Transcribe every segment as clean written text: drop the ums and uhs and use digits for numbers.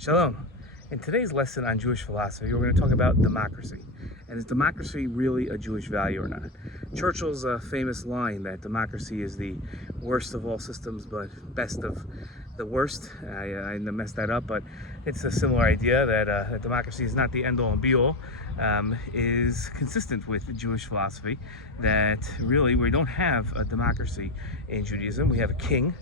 Shalom. In today's lesson on Jewish philosophy, we're going to talk about democracy. And is democracy really a Jewish value or not? Churchill's famous line that democracy is the worst of all systems, but best of the worst. I messed that up, but it's a similar idea that democracy is not the end-all and be-all, is consistent with Jewish philosophy, that really we don't have a democracy in Judaism. We have a king,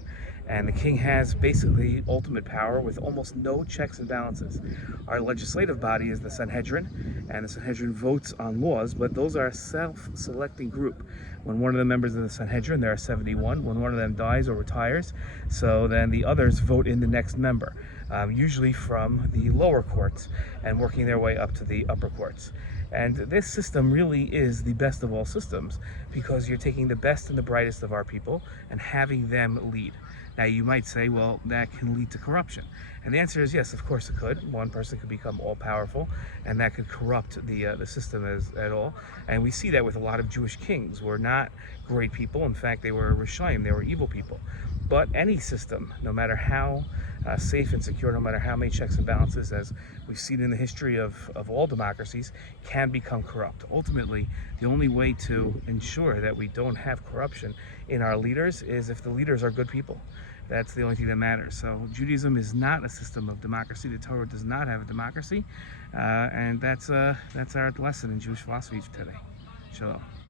and the king has basically ultimate power with almost no checks and balances. Our legislative body is the Sanhedrin, and the Sanhedrin votes on laws, but those are a self-selecting group. When one of the members of the Sanhedrin, there are 71, when one of them dies or retires, so then the others vote in the next member, usually from the lower courts and working their way up to the upper courts. And this system really is the best of all systems because you're taking the best and the brightest of our people and having them lead. Now you might say, well, that can lead to corruption. And the answer is yes, of course it could. One person could become all-powerful, and that could corrupt the system at all. And we see that with a lot of Jewish kings who were not great people. In fact, they were Rishaim, they were evil people. But any system, no matter how safe and secure, no matter how many checks and balances, as we've seen in the history of all democracies, can become corrupt. Ultimately, the only way to ensure that we don't have corruption in our leaders is if the leaders are good people. That's the only thing that matters. So Judaism is not a system of democracy. The Torah does not have a democracy, and that's our lesson in Jewish philosophy today. Shalom.